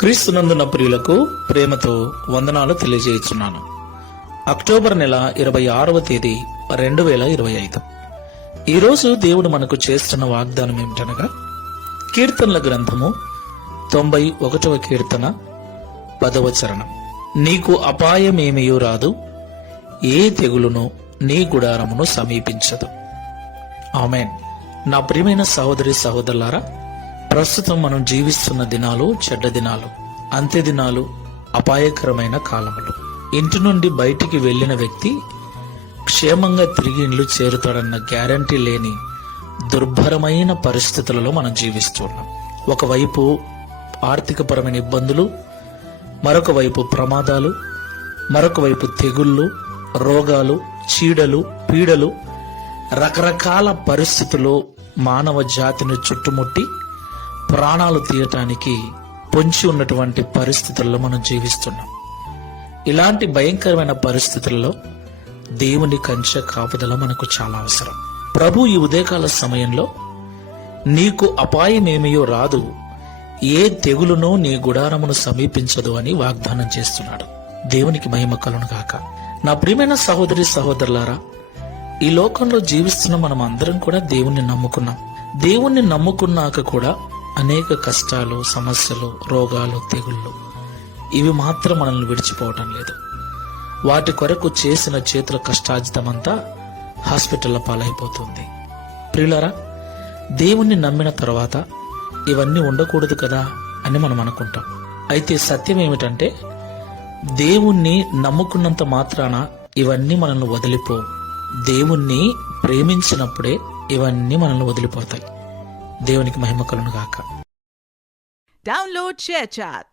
క్రీస్తునందున ప్రియులకు ప్రేమతో వందనాలు తెలియజేస్తున్నాను. అక్టోబర్ నెల 26వ తేదీ 2025. ఈరోజు దేవుడు మనకు చేస్తున్న వాగ్దానం ఏమిటనగా, కీర్తనల గ్రంథము 91వ కీర్తన 10వ చరణం. నీకు అపాయమేమియూ రాదు, ఏ తెగులును నీ గుడారమును సమీపించదు. ఆమేన్. నా ప్రియమైన సహోదరి సహోదరులారా, ప్రస్తుతం మనం జీవిస్తున్న దినాలు చెడ్డ దినాలు, అంత్య దినాలు, అపాయకరమైన కాలములు. ఇంటి నుండి బయటికి వెళ్లిన వ్యక్తి క్షేమంగా తిరిగి ఇండ్లు చేరుతాడన్న గ్యారంటీ లేని దుర్భరమైన పరిస్థితులలో మనం జీవిస్తున్నాం. ఒకవైపు ఆర్థికపరమైన ఇబ్బందులు, మరొక వైపు ప్రమాదాలు, మరొక వైపు తెగుళ్ళు, రోగాలు, చీడలు, పీడలు, రకరకాల పరిస్థితులు మానవ జాతిని చుట్టుముట్టి ప్రాణాలు తీయటానికి పొంచి ఉన్నటువంటి పరిస్థితుల్లో మనం జీవిస్తున్నాం. ఇలాంటి భయంకరమైన పరిస్థితుల్లో దేవుని కంచె కాపుదల మనకు చాలా అవసరం. ప్రభు ఈ ఉదయకాల సమయంలో నీకు అపాయమేమియో రాదు, ఏ తెగులునో నీ గుడారమును సమీపించదు అని వాగ్దానం చేస్తున్నాడు. దేవునికి మహిమ కలుగును గాక. నా ప్రియమైన సహోదరి సహోదరులారా, ఈ లోకంలో జీవిస్తున్న మనం అందరం కూడా దేవుణ్ణి నమ్ముకున్నాం. దేవుణ్ణి నమ్ముకున్నాక కూడా అనేక కష్టాలు, సమస్యలు, రోగాలు, తెగుళ్ళు ఇవి మాత్రం మనల్ని విడిచిపోవటం లేదు. వాటి కొరకు చేసిన చేతుల కష్టార్జితమంతా హాస్పిటల్లో పాలైపోతుంది. ప్రియులారా, దేవుణ్ణి నమ్మిన తర్వాత ఇవన్నీ ఉండకూడదు కదా అని మనం అనుకుంటాం. అయితే సత్యం ఏమిటంటే, దేవుణ్ణి నమ్ముకున్నంత మాత్రాన ఇవన్నీ మనల్ని వదిలిపోవు. దేవుణ్ణి ప్రేమించినప్పుడే ఇవన్నీ మనల్ని వదిలిపోతాయి. దేవునికి మహిమ కలుగును గాక. Download ShareChat.